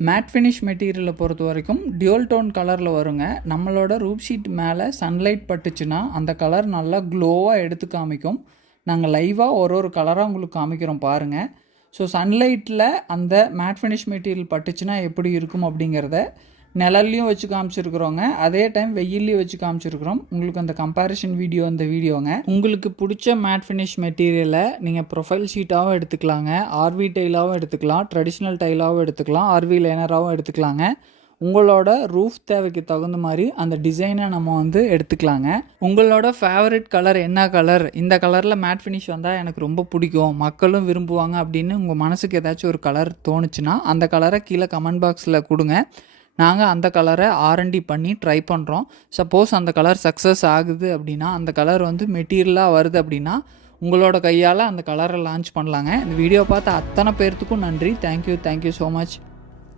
Matte finish மெட்டீரியலை பொறுத்த வரைக்கும் டியூல் டோன் கலரில் வருங்க. நம்மளோட ரூப் ஷீட் மேலே சன்லைட் பட்டுச்சுன்னா அந்த கலர் நல்லா க்ளோவாக எடுத்து காமிக்கும். நாங்கள் லைவாக ஒரு கலராக உங்களுக்கு காமிக்கிறோம் பாருங்கள். ஸோ சன்லைட்டில் அந்த மேட் ஃபினிஷ் மெட்டீரியல் பட்டுச்சுன்னா எப்படி இருக்கும் அப்படிங்கிறத நிழல்லையும் வச்சு காமிச்சிருக்கிறோங்க, அதே டைம் வெயில்லையும் வச்சு காமிச்சிருக்கிறோம். உங்களுக்கு அந்த கம்பேரிஷன் வீடியோ இந்த வீடியோங்க. உங்களுக்கு பிடிச்ச மேட் ஃபினிஷ் மெட்டீரியலை நீங்கள் ப்ரொஃபைல் ஷீட்டாகவும் எடுத்துக்கலாங்க, ஆர்வி டைலாகவும் எடுத்துக்கலாம், ட்ரெடிஷ்னல் டைலாகவும் எடுத்துக்கலாம், ஆர்வி லைனராகவும் எடுத்துக்கலாங்க. உங்களோட ரூஃப் தேவைக்கு தகுந்த மாதிரி அந்த டிசைனை நம்ம எடுத்துக்கலாங்க. உங்களோட ஃபேவரட் கலர் என்ன கலர், இந்த கலரில் மேட் ஃபினிஷ் வந்தால் எனக்கு ரொம்ப பிடிக்கும், மக்களும் விரும்புவாங்க அப்படின்னு உங்கள் மனசுக்கு ஏதாச்சும் ஒரு கலர் தோணுச்சுன்னா அந்த கலரை கீழே கமெண்ட் பாக்ஸில் கொடுங்க. நாங்கள் அந்த கலரை R&D பண்ணி ட்ரை பண்ணுறோம். சப்போஸ் அந்த கலர் சக்ஸஸ் ஆகுது அப்படின்னா, அந்த கலர் மெட்டீரியலாக வருது அப்படின்னா உங்களோட கையால் அந்த கலரை லான்ச் பண்ணலாங்க. இந்த வீடியோ பார்த்த அத்தனை பேர்த்துக்கும் நன்றி. Thank you so much.